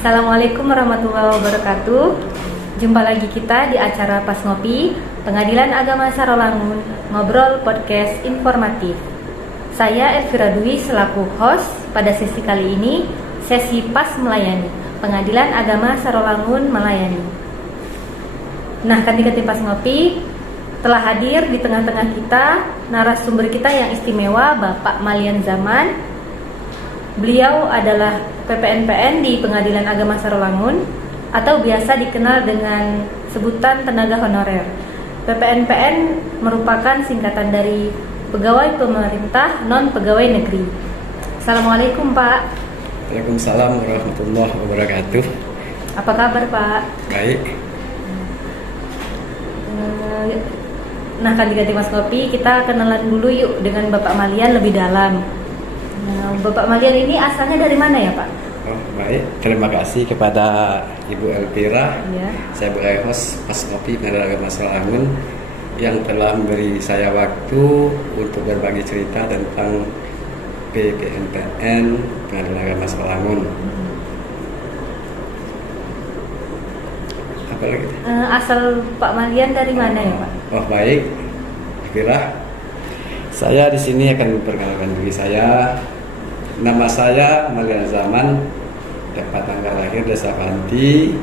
Assalamualaikum warahmatullahi wabarakatuh. Jumpa lagi kita di acara Pas Ngopi Pengadilan Agama Sarolangun Ngobrol Podcast Informatif. Saya Elvira Dwi selaku host pada sesi kali ini, sesi Pas Melayani Pengadilan Agama Sarolangun Melayani. Nah, kandidat Pas Ngopi telah hadir di tengah-tengah kita narasumber kita yang istimewa, Bapak Malian Zaman. Beliau adalah PPNPN di Pengadilan Agama Sarolangun atau biasa dikenal dengan sebutan tenaga honorer. PPNPN merupakan singkatan dari Pegawai Pemerintah Non Pegawai Negeri. Assalamualaikum Pak. Waalaikumsalam warahmatullahi wabarakatuh. Apa kabar Pak? Baik. Nah, kandidat Mas Kopi, kita kenalan dulu yuk dengan Bapak Malian lebih dalam. Nah, Bapak Malian ini asalnya dari mana ya Pak? Oh, baik. Terima kasih kepada Ibu Elvira. Ya. Saya sebagai host Pas Ngopi Pengadilan Agama Sarolangun yang telah memberi saya waktu untuk berbagi cerita tentang PPNPN Pengadilan Agama Sarolangun. Apa lagi? Asal Pak Malian dari mana ya Pak? Oh, baik. Elvira, saya di sini akan memperkenalkan diri saya. Nama saya Malian Zaman, dapat tanggal lahir Desa Panti,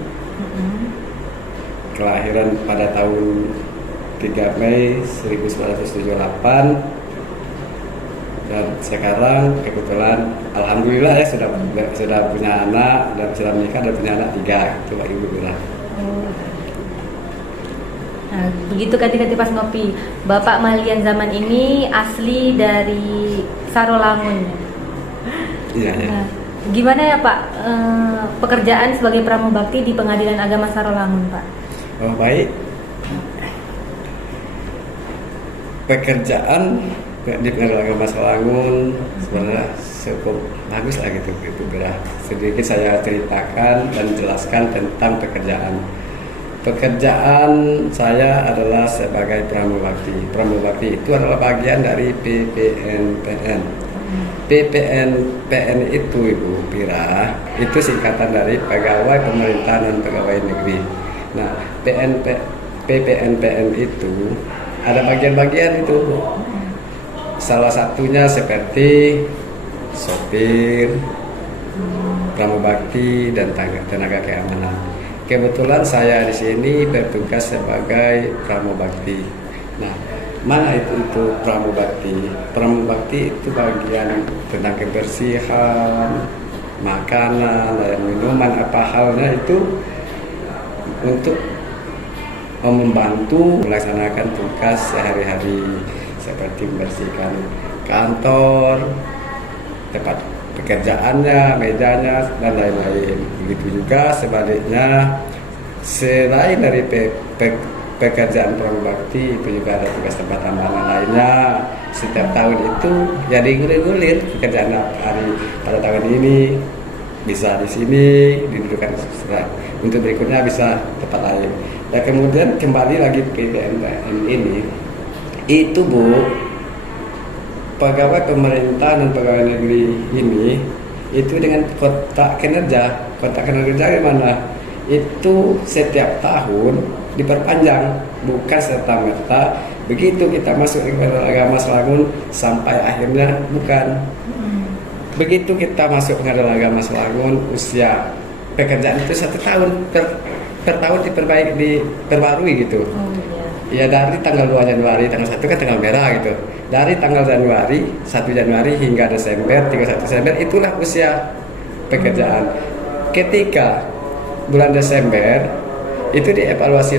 kelahiran pada tahun 3 Mei 1978, dan sekarang kebetulan alhamdulillah ya sudah punya anak dan sudah menikah dan punya anak 3. Itu Pak Ibu bilang. Nah, begitu kandidat Pas Ngopi. Bapak Malian Zaman ini asli dari Sarolangun. Iya, ya. Nah, gimana ya Pak pekerjaan sebagai pramubakti di Pengadilan Agama Sarolangun Pak? Oh, baik. Pekerjaan di Pengadilan Agama Sarolangun sebenarnya cukup bagus lah gitu. Sedikit saya ceritakan dan jelaskan tentang pekerjaan. Pekerjaan saya adalah sebagai pramubakti. Pramubakti itu adalah bagian dari PPNPN. PPNPN itu Ibu Pira, itu singkatan dari Pegawai Pemerintah Non Pegawai Negeri. Nah, PPNPN itu ada bagian-bagian itu. Salah satunya seperti sopir, pramubakti, dan tenaga keamanan. Kebetulan saya di sini bertugas sebagai pramubakti. Nah, mana itu pramubakti? Pramubakti itu bagian tentang kebersihan, makanan, dan minuman, apa halnya itu untuk membantu melaksanakan tugas sehari-hari seperti membersihkan kantor, tempat pekerjaannya, mejanya, dan lain-lain. Begitu juga sebaliknya, selain dari pekerjaan pramubakti itu juga ada tugas tempat tambahan lainnya. Setiap tahun itu jadi gulir-gulir pekerjaan hari pada tahun ini bisa di sini didudukan untuk berikutnya bisa tempat lain. Dan kemudian kembali lagi PPNPN ini itu Bu, pegawai pemerintah dan pegawai negeri ini itu dengan kontrak kinerja gimana? Itu setiap tahun diperpanjang, bukan serta-merta begitu kita masuk ke Agama Sarolangun sampai akhirnya, bukan. Begitu kita masuk ke Agama Sarolangun, usia pekerjaan itu 1 tahun per tahun diperbarui gitu. Ya, dari tanggal 2 Januari, tanggal 1 kan tanggal merah gitu. Dari tanggal 1 Januari hingga Desember, 31 Desember itulah usia pekerjaan. Ketika bulan Desember itu dievaluasi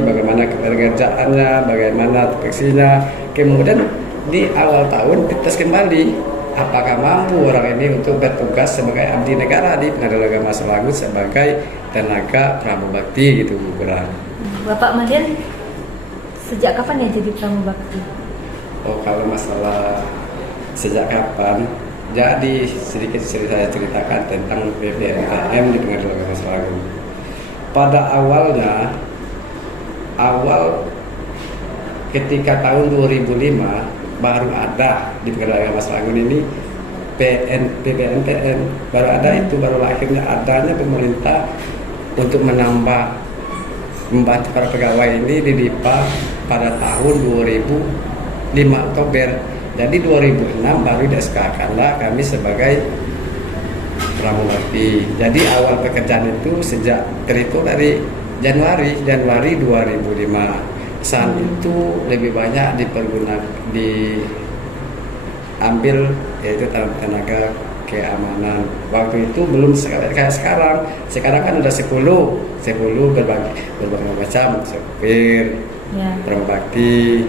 bagaimana pekerjaannya, bagaimana tupoksinya. Kemudian di awal tahun dites kembali apakah mampu orang ini untuk bertugas sebagai abdi negara di Pengadilan Agama Sarolangun sebagai tenaga pramubakti gitu Bu. Bapak Malian sejak kapan ya jadi pramubakti? Oh, kalau masalah sejak kapan, jadi sedikit saya ceritakan tentang PPNPN di Pengadilan Agama Sarolangun. Pada awal ketika tahun 2005 baru ada di Pengadilan Agama Sarolangun ini PPNPN baru ada, itu baru lahirnya adanya pemerintah untuk membantu para pegawai ini di DIPA pada tahun 2005 Oktober. Jadi 2006 baru di-SK-kanlah kami sebagai pramugari. Jadi awal pekerjaan itu sejak terhitung dari Januari 2005. Saat itu lebih banyak diambil yaitu tenaga keamanan. Waktu itu belum kayak sekarang. Sekarang kan udah 10 berbagai macam, sopir, pramugari,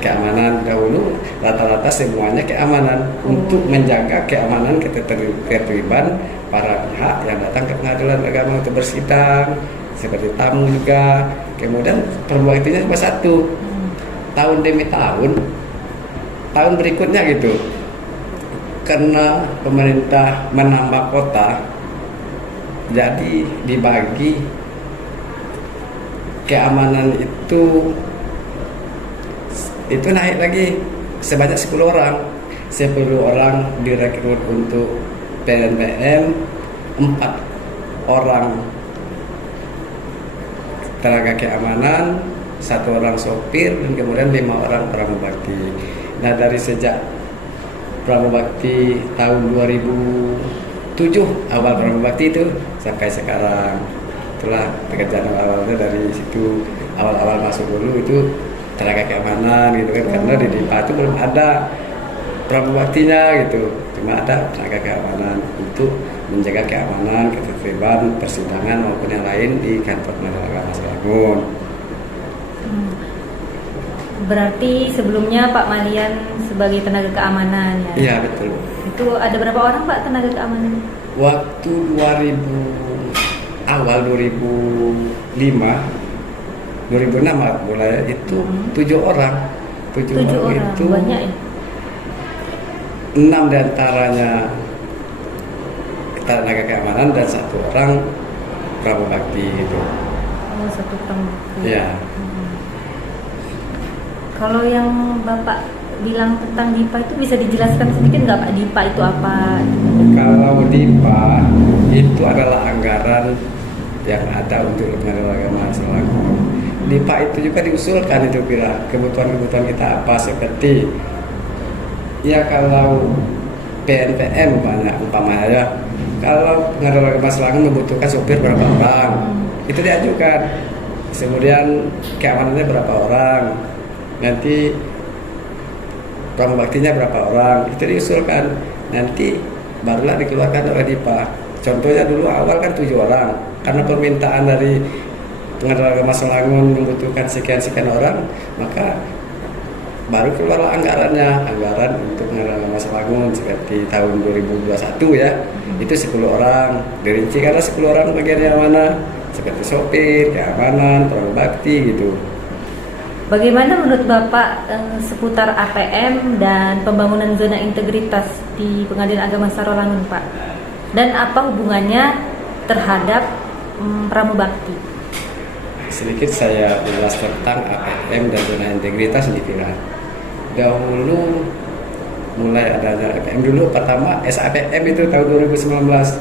keamanan. Dahulu rata-rata semuanya keamanan untuk menjaga keamanan ketertiban para pihak yang datang ke pengadilan agama untuk bersidang, seperti tamu juga. Kemudian pramugarinya cuma satu, tahun demi tahun berikutnya gitu, karena pemerintah menambah kota, jadi dibagi keamanan itu naik lagi sebanyak 10 orang. 10 orang direkrut untuk PNPM, 4 orang tenaga keamanan, 1 orang sopir, dan kemudian 5 orang pramugari. Nah, dari sejak pramugari tahun 2007 awal pramugari itu sampai sekarang, itulah pekerjaan awalnya. Dari situ awal masuk dulu itu tenaga keamanan gitu kan, karena di DIPA itu belum ada pramugarinya gitu, cuma ada tenaga keamanan untuk menjaga keamanan, ketertiban persidangan maupun yang lain di kantor Pengadilan Agama Selangor. Berarti sebelumnya Pak Malian sebagai tenaga keamanan ya? Iya, betul. Itu ada berapa orang Pak tenaga keamanan? Waktu 2006 mulai itu 7 orang. 7 orang itu banyak ya? 6 diantaranya tenaga keamanan dan 1 orang pramugari itu. Oh, 1 pramugari. Iya. Kalau yang Bapak bilang tentang DIPA itu bisa dijelaskan sedikit nggak Pak, DIPA itu apa? Kalau DIPA itu adalah anggaran yang ada untuk Pengadilan Agama Selangor. DIPA itu juga diusulkan itu kira kebutuhan kita apa, seperti ya kalau PNPM banyak umpamanya ya, kalau Pengadilan Agama Selangor membutuhkan sopir berapa orang, itu diajukan. Kemudian keamanannya berapa orang, nanti pramugarinya berapa orang, itu diusulkan. Nanti barulah dikeluarkan oleh DIPA. Contohnya dulu awal kan 7 orang, karena permintaan dari Pengadilan Agama Selangor membutuhkan sekian orang, maka baru keluarlah anggaran untuk Pengadilan Agama Selangor seperti tahun 2021 ya. Itu 10 orang, dirinci karena 10 orang bagian yang mana, seperti sopir, keamanan, pramugari gitu. Bagaimana menurut Bapak seputar APM dan pembangunan zona integritas di Pengadilan Agama Sarolangun, Pak? Dan apa hubungannya terhadap pramugari? Sedikit saya ulas tentang APM dan zona integritas di Pira. Dahulu mulai adanya APM dulu, pertama SAPM itu tahun 2019.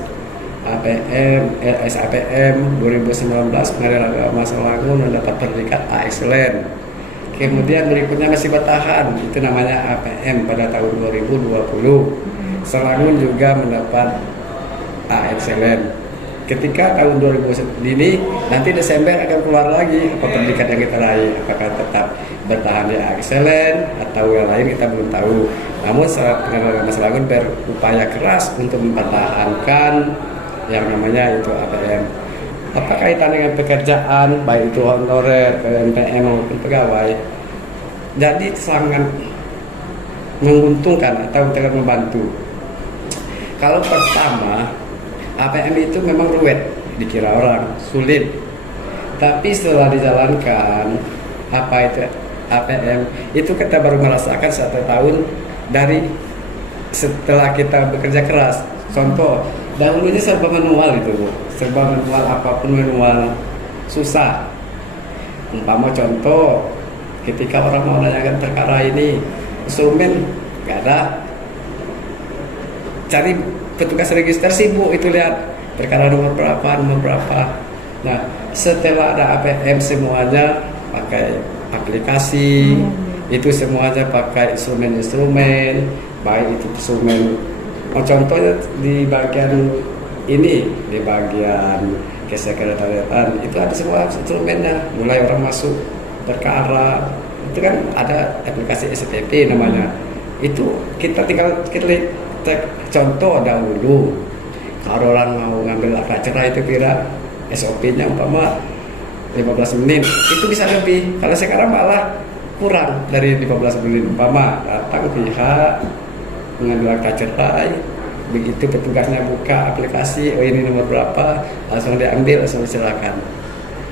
SAPM 2019 Pengadilan Agama Selangor mendapat predikat A Excellent. Kemudian berikutnya masih bertahan, itu namanya APM pada tahun 2020. Selangor juga mendapat A Excellent. Ketika tahun 2021 ini, nanti Desember akan keluar lagi apa predikat yang kita raih, apakah tetap bertahan di A Excellent atau yang lain kita belum tahu. Namun Pengadilan Agama Selangor berupaya keras untuk mempertahankan yang namanya itu APM. Apa kaitan dengan pekerjaan, baik itu honorer, PNPM maupun pegawai? Jadi sangat menguntungkan atau sangat membantu. Kalau pertama, APM itu memang ruwet, dikira orang sulit. Tapi setelah dijalankan, apa itu APM? Itu kita baru merasakan 1 tahun dari setelah kita bekerja keras. Contoh, dahulunya serba manual itu, Bu. Serba manual, apapun manual, susah. Umpama contoh, ketika orang mau menanyakan perkara ini, instrumen nggak ada, cari petugas register sibuk itu lihat perkara nomor berapa. Nah, setelah ada APM semuanya pakai aplikasi, itu semuanya pakai instrumen-instrumen, baik itu instrumen. Contohnya di bagian ini, di bagian kesekretariatan itu ada semua instrumennya, mulai orang masuk perkara, itu kan ada aplikasi SPP namanya. Itu kita tinggal klik contoh dahulu. Kalau orang mau ngambil akta cerai itu kira SOP-nya umpama 15 menit, itu bisa lebih. Kalau sekarang malah kurang dari 15 menit. Umpama datang pihak mengambil akta cerai, begitu petugasnya buka aplikasi, oh ini nomor berapa, langsung diambil, langsung silakan.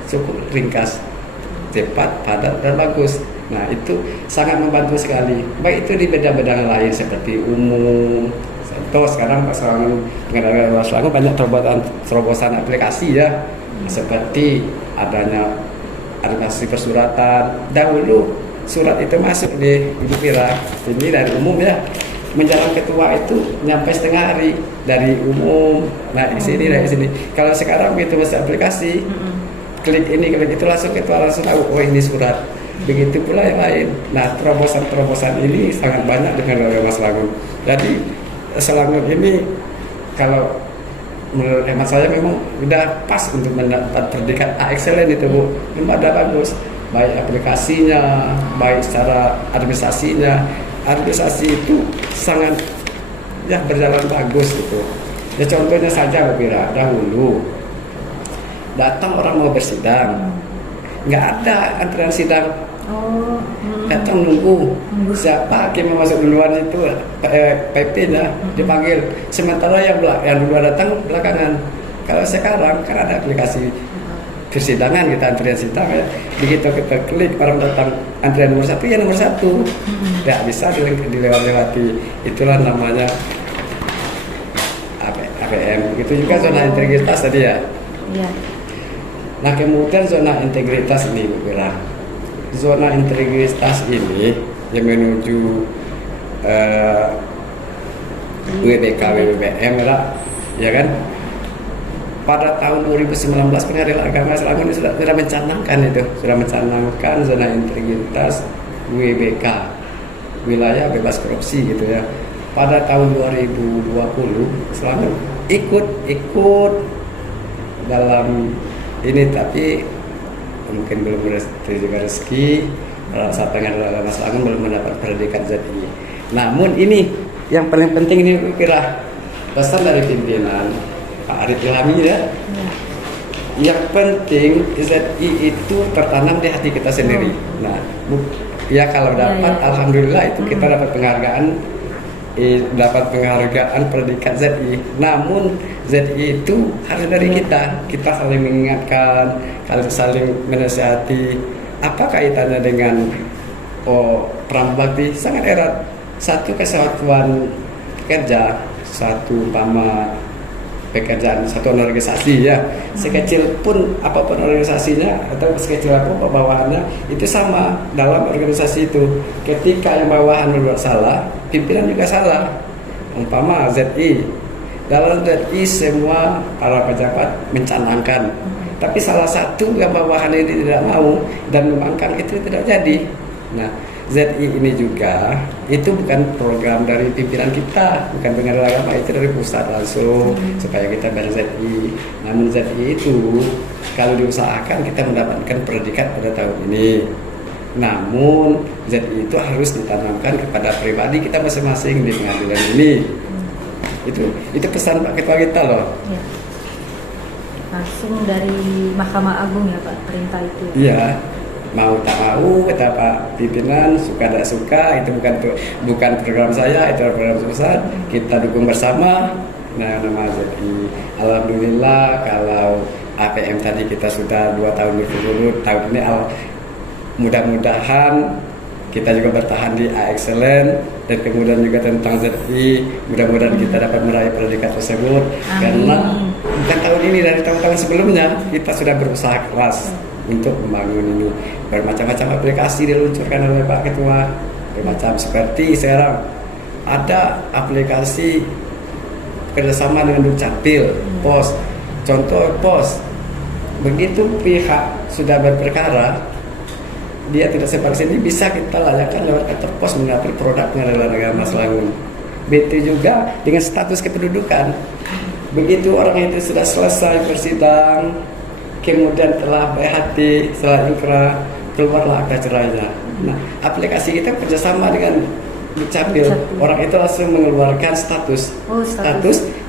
Cukup ringkas, cepat, padat, dan bagus. Nah, itu sangat membantu sekali. Baik itu di bidang-bidang lain seperti umum. Contoh sekarang Pak Selangor, pengendara Selangor banyak terobosan aplikasi ya, seperti adanya aplikasi persuratan. Dahulu surat itu masuk di Ibu Pira, ini dari umum ya, menjalan ketua itu nyampe setengah hari dari umum. Nah, di sini dari sini. Kalau sekarang begitu masuk aplikasi, klik ini klik itu langsung ketua langsung tahu, oh ini surat. Begitu pula yang lain. Nah, terobosan ini sangat banyak dengan Agama Selangor. Jadi Selangor ini kalau menurut hemat saya memang udah pas untuk mendapat predikat A excellent itu Bu. Memang ada bagus, baik aplikasinya, baik secara administrasinya. Administrasi itu sangat ya berjalan bagus gitu. Ya contohnya saja Bu Pira, dahulu datang orang mau bersidang, nggak ada antrian sidang. Datang nunggu siapa hakim yang masuk duluan itu PP-nya dipanggil, sementara yang duluan datang belakangan. Kalau sekarang kan ada aplikasi persidangan, kita antrian sidang ya, begitu kita klik orang datang antrian nomor 1 ya nomor 1, ya bisa dilewati. Itulah namanya APM. Begitu juga zona integritas tadi ya. Nah, kemudian zona integritas ini Bu Pira. Zona integritas ini yang menuju WBK WBM ya kan. Pada tahun 2019 Pengadilan Agama Selangor ini sudah mencanangkan zona integritas WBK, wilayah bebas korupsi gitu ya. Pada tahun 2020 Selangor ikut dalam ini, tapi mungkin belum rezeki. Saat Pengadilan Agama Selangor belum mendapat predikat ZI. Namun ini yang paling penting ini kira pesan dari pimpinan Pak Arif Ilhami ya. Yang penting ZI itu tertanam di hati kita sendiri. Nah, ya kalau dapat alhamdulillah itu kita dapat penghargaan predikat ZI. Namun ZI itu harus dari kita saling mengingatkan, saling menasihati. Apa kaitannya dengan peran bakti? Sangat erat. Satu kesatuan kerja, satu pekerjaan, satu organisasi ya. Sekecil pun apapun organisasinya atau sekecil apapun bawahannya itu sama dalam organisasi itu. Ketika yang bawahan berbuat salah, pimpinan juga salah. Umpama ZI, dalam ZI semua para pejabat mencanangkan, tapi salah satu yang bawahan ini tidak mau dan memangkan, itu tidak jadi. Nah, ZI ini juga itu bukan program dari pimpinan kita, bukan Pengadilan Agama, itu dari pusat langsung supaya kita bayar ZI. Namun ZI itu kalau diusahakan kita mendapatkan predikat pada tahun ini. Namun ZI itu harus ditanamkan kepada pribadi kita masing-masing di pengadilan ini. Itu pesan Pak Ketua kita loh. Ya. Langsung dari Mahkamah Agung ya Pak, perintah itu. Iya. Mau tak mau kata Pak pimpinan, suka tak suka, itu bukan program saya, itu program pusat, kita dukung bersama. Nah, nama ZI alhamdulillah kalau APM tadi kita sudah 2 tahun berturut-turut, tahun ini mudah-mudahan kita juga bertahan di A excellent, dan kemudian juga tentang ZI mudah-mudahan kita dapat meraih predikat tersebut. Amin. Karena bukan tahun ini, dari tahun-tahun sebelumnya kita sudah berusaha keras untuk membangun ini. Bermacam-macam aplikasi diluncurkan oleh Pak Ketua, bermacam seperti sekarang ada aplikasi kerjasama dengan Dukcapil, pos. Contoh pos, begitu pihak sudah berperkara, dia tidak sempat sini, bisa kita layakkan lewat kantor pos mengambil produk Pengadilan Agama Selangor. Begitu juga dengan status kependudukan. Begitu orang itu sudah selesai bersidang, kemudian telah baik hati, setelah ingkrah, keluarlah akta cerainya. Nah, aplikasi kita kerjasama dengan Dukcapil. Orang itu langsung mengeluarkan status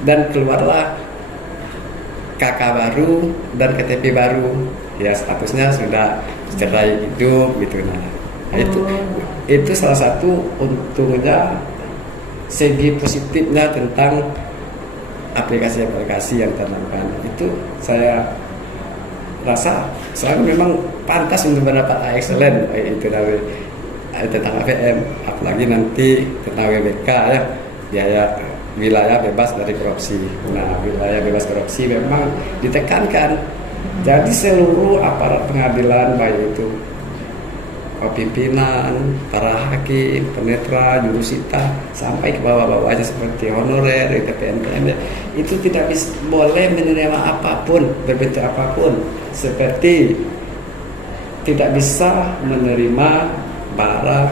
dan keluarlah KK baru dan KTP baru. Ya, statusnya sudah cerai hidup gitu. Nah, itu salah satu untungnya, segi positifnya tentang aplikasi-aplikasi yang terlakukan. Itu saya rasa selalu memang pantas untuk mendapat excellent, itu dari tentang APM, apalagi nanti tentang WBK ya, biaya wilayah bebas dari korupsi. Nah, wilayah bebas korupsi memang ditekankan. Jadi seluruh aparat pengadilan, baik itu pimpinan, para hakim, penetra, jurusita, sampai ke bawah-bawahnya seperti honorer, PNPN, itu tidak boleh menerima apapun, berbentuk apapun, seperti tidak bisa menerima barang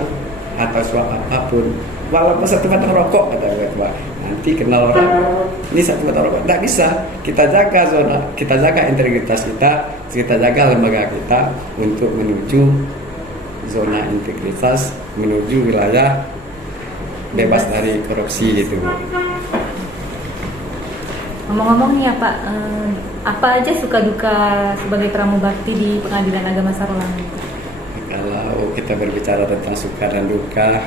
atau suap apapun, walaupun satu batang rokok, kata Pak. Nanti kenal orang, ini satu batang rokok, tidak bisa. Kita jaga zona, kita jaga integritas kita jaga lembaga kita untuk menuju zona integritas, menuju wilayah bebas dari korupsi itu. Ngomong-ngomong nih ya Pak, apa aja suka duka sebagai pramubakti di Pengadilan Agama Sarolangun? Kalau kita berbicara tentang suka dan duka,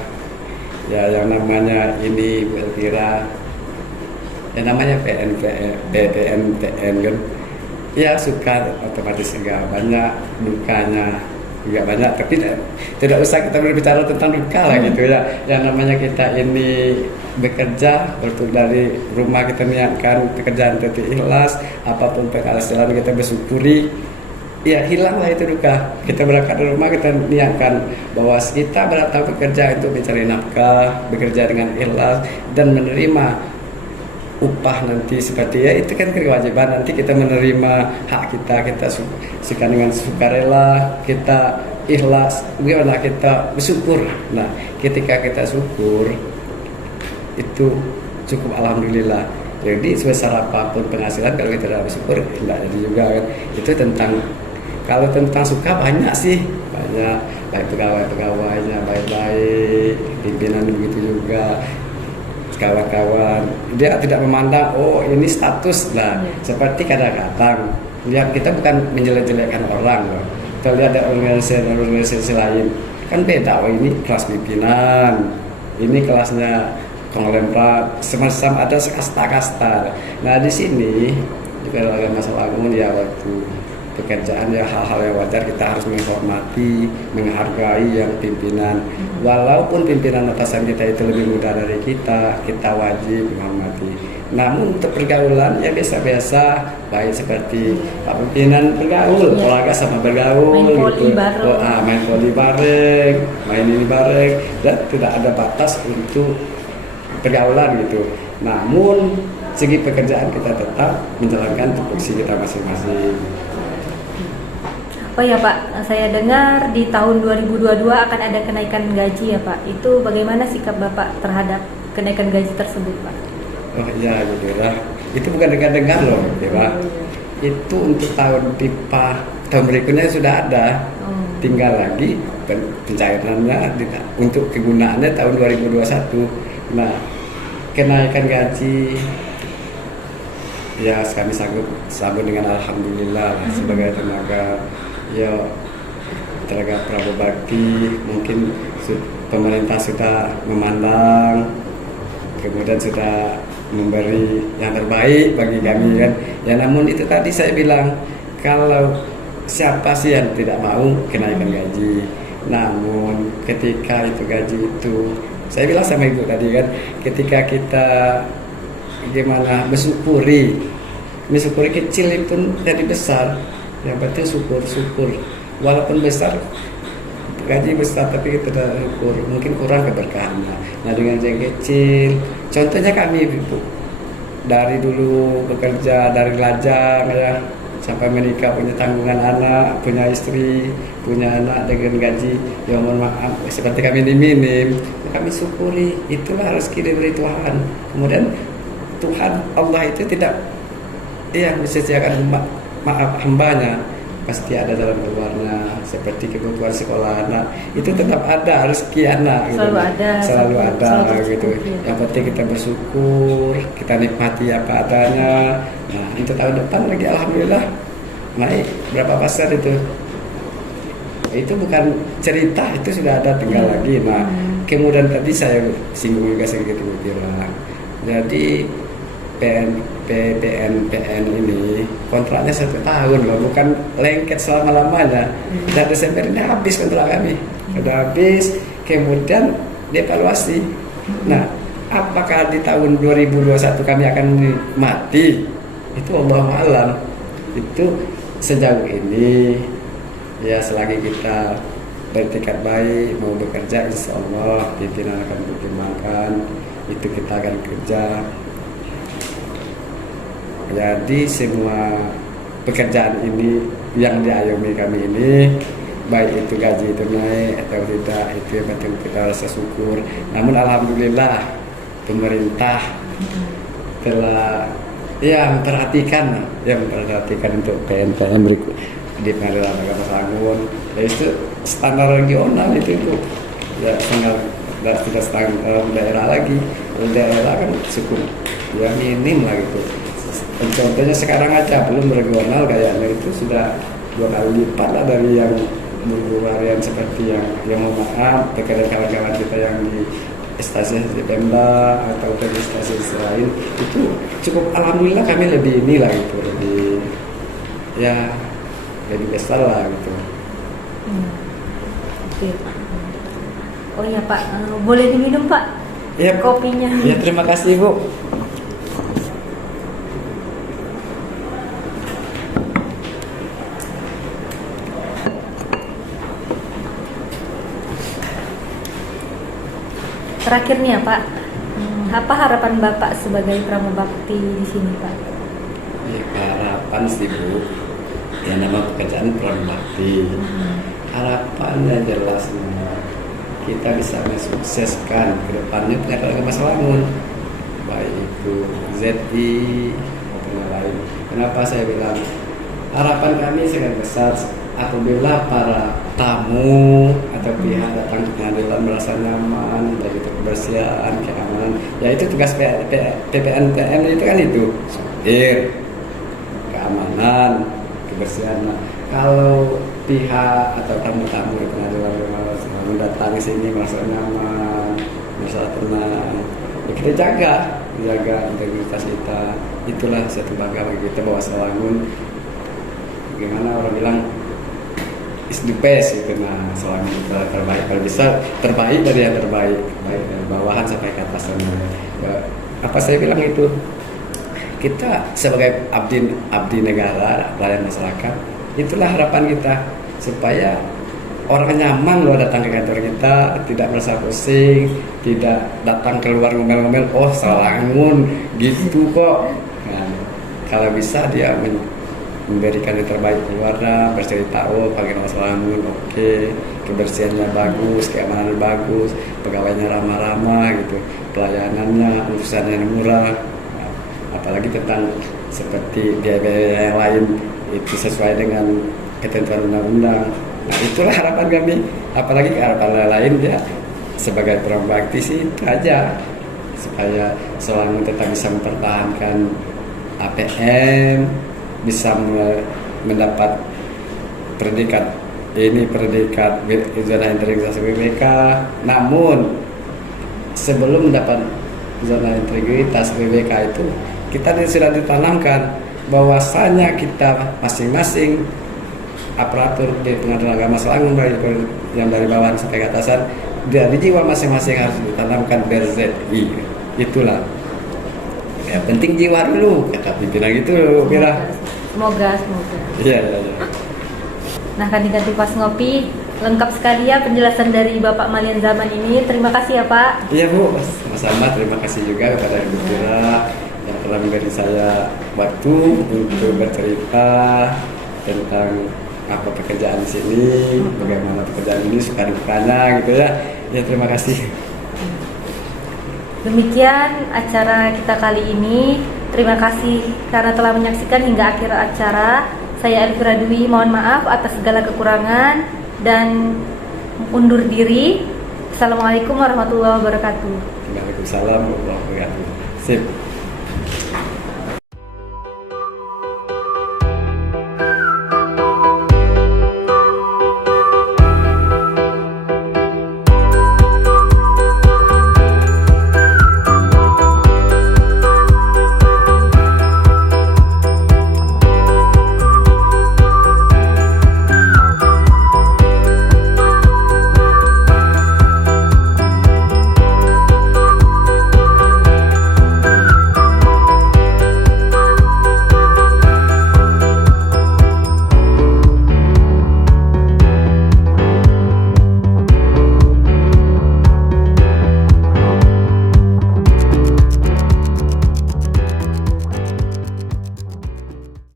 ya yang namanya ini Bu Elvira, yang namanya PNTN kan, ya suka otomatis enggak banyak, dukanya juga banyak, tapi tidak usah kita berbicara tentang duka lah gitu ya. Yang namanya kita ini bekerja, betul dari rumah kita niatkan pekerjaan itu ikhlas, apapun penghasilan kita bersyukuri, ya hilanglah itu duka. Kita berangkat dari rumah kita niatkan bahwa kita berangkat bekerja untuk mencari nafkah, bekerja dengan ikhlas dan menerima upah nanti seperti ya, itu kan kewajiban. Nanti kita menerima hak kita suka dengan sukarela, kita ikhlas, bagaimana kita bersyukur. Nah, ketika kita syukur itu cukup alhamdulillah. Jadi sebesar apapun penghasilan, kalau kita tidak bersyukur tidak jadi juga kan. Itu kalau tentang suka banyak sih, banyak, baik pegawainya baik-baik, pimpinan begitu juga, kawan-kawan, dia tidak memandang oh ini status lah. Seperti kadang-kadang lihat, kita bukan menjelek-jelekkan orang loh. Kita lihat ada organisasi lain kan beda, oh ini kelas pimpinan, ini kelasnya konglomerat, semacam ada kasta-kasta. Nah di sini di Pengadilan Agama Agung ya, waktu pekerjaan ya hal-hal yang wajar, kita harus menghormati, menghargai yang pimpinan. Walaupun pimpinan atasan kita itu lebih muda dari kita wajib menghormati. Namun untuk pergaulan ya biasa-biasa, baik seperti Pak Pimpinan bergaul, olahraga sama bergaul, main voli gitu. bareng, Main voli bareng, main ini bareng, dan tidak ada batas untuk pergaulan gitu. Namun segi pekerjaan kita tetap menjalankan tupoksi kita masing-masing. Oh ya Pak, saya dengar di tahun 2022 akan ada kenaikan gaji ya Pak. Itu bagaimana sikap Bapak terhadap kenaikan gaji tersebut Pak? Oh iya, Budira. Itu bukan dengar-dengar loh, ya Pak. Itu untuk tahun pipa tahun berikutnya sudah ada. Tinggal lagi pencairannya untuk kegunaannya tahun 2021. Nah, kenaikan gaji ya kami sambut dengan alhamdulillah sebagai tenaga pramubakti. Mungkin pemerintah sudah memandang, kemudian sudah memberi yang terbaik bagi kami kan. Ya namun itu tadi saya bilang, kalau siapa sih yang tidak mau kenaikan gaji. Namun ketika itu gaji itu, saya bilang sama ibu tadi kan, ketika kita gimana bersyukuri kecil pun jadi besar. Yang penting syukur, walaupun besar, gaji besar tapi kita tidak syukur, mungkin kurang keberkahannya. Nah dengan yang kecil, contohnya kami ibu, dari dulu bekerja dari lajang ya sampai menikah, punya tanggungan anak, punya istri, punya anak dengan gaji yang mohon maaf seperti kami ini minim, kami syukuri, itulah rezeki dari Tuhan. Kemudian Tuhan Allah itu tidak menyediakan maaf hambanya, pasti ada dalam keluarnya, seperti kebutuhan sekolah anak itu tetap ada rezeki anak gitu. selalu ada gitu. Yang penting kita bersyukur, kita nikmati apa adanya. Nah itu tahun depan lagi alhamdulillah naik berapa pasar itu bukan cerita, itu sudah ada, tinggal lagi. Nah kemudian tadi saya singgung juga sedikit bilang, jadi PPN ini kontraknya 1 tahun loh, bukan lengket selama-lamanya. Dan Desember ini habis kontrak kami, sudah habis, kemudian dievaluasi. Nah, apakah di tahun 2021 kami akan mati? Itu Allahu a'lam. Itu sejauh ini ya, selagi kita bertekad baik mau bekerja, insya Allah pimpinan akan pertimbangkan, itu kita akan kerja. Jadi semua pekerjaan ini yang diayomi kami ini, baik itu gaji itu naik atau tidak, itu yang penting kita rasa syukur. Namun alhamdulillah pemerintah telah memperhatikan untuk PNPM berikut di Pengadilan Agama Selangor. Itu standar regional itu ya, tidak standar daerah lagi. Daerah kan cukup ya minim lah gitu. Contohnya sekarang aja belum regional kayaknya itu sudah 2 kali lipat lah dari yang bervarian seperti yang mohon maaf kawan-kawan kita yang di stasiun Pemda atau di stasiun lain itu cukup, alhamdulillah kami lebih inilah gitu, lebih besar lah gitu. Oke. Oh iya Pak, boleh diminum Pak? Ya, kopinya. Ya terima kasih Bu. Terakhir nih ya Pak, apa harapan Bapak sebagai pramubakti di sini Pak? Ya, harapan sih Bu, yang nama pekerjaan pramubakti. Harapannya jelas kita bisa mensukseskan ke depannya Pengadilan Agama Selangor, baik itu ZI maupun yang lain. Kenapa saya bilang harapan kami sangat besar apabila para tamu atau pihak datang ke pengadilan merasa nyaman, baik itu kebersihan, keamanan. Ya itu tugas PPNPM itu kan itu, supir, keamanan, kebersihan. Nah, kalau pihak atau tamu-tamu di pengadilan datang ke sini merasa nyaman, merasa tenang, ya kita jaga integritas kita. Itulah satu bangga bagi kita bahwa Selangor, gimana orang bilang, is the best gitu. Nah, Selangor kita terbaik, kalau bisa terbaik dari yang terbaik, baik dari bawahan sampai ke atas. Apa saya bilang itu, kita sebagai abdi negara, pelayan masyarakat, itulah harapan kita supaya orang nyaman loh datang ke kantor kita, tidak merasa pusing, tidak datang keluar ngomel-ngomel, oh Selangor gitu kok. Nah, kalau bisa dia memberikan yang terbaik keluarga, bercerita, oh pakai nama Selangor, oke, kebersihannya bagus, keamanannya bagus, pegawainya ramah-ramah gitu, pelayanannya, urusannya murah. Nah, apalagi tentang seperti biaya yang lain itu sesuai dengan ketentuan undang-undang. Nah itulah harapan kami, apalagi harapan lain ya sebagai pramubakti sih itu aja, supaya Selangor tetap bisa mempertahankan APM, bisa mendapat predikat zona integrasi BPK. Namun sebelum mendapat zona integritas BPK itu kita sudah ditanamkan bahwasanya kita masing-masing aparatur di Pengadilan Agama Selangor, yang dari bawah sampai ke atasan, dari jiwa masing-masing harus ditanamkan BRZI. Itulah ya, penting jiwa dulu kata pimpinan gitu kira. Semoga. Iya. Nah, Kandidat Pas Ngopi lengkap sekali ya penjelasan dari Bapak Malian Zaman ini. Terima kasih ya Pak. Iya Bu, sama-sama. Terima kasih juga kepada Ibu Tira yang telah memberi saya waktu untuk bercerita tentang apa pekerjaan di sini, bagaimana pekerjaan ini, suka dukanya gitu ya. Ya, terima kasih. Demikian acara kita kali ini. Terima kasih karena telah menyaksikan hingga akhir acara. Saya Elvira Dwi, mohon maaf atas segala kekurangan dan undur diri. Assalamualaikum warahmatullahi wabarakatuh. Waalaikumsalam warahmatullahi wabarakatuh. Sip.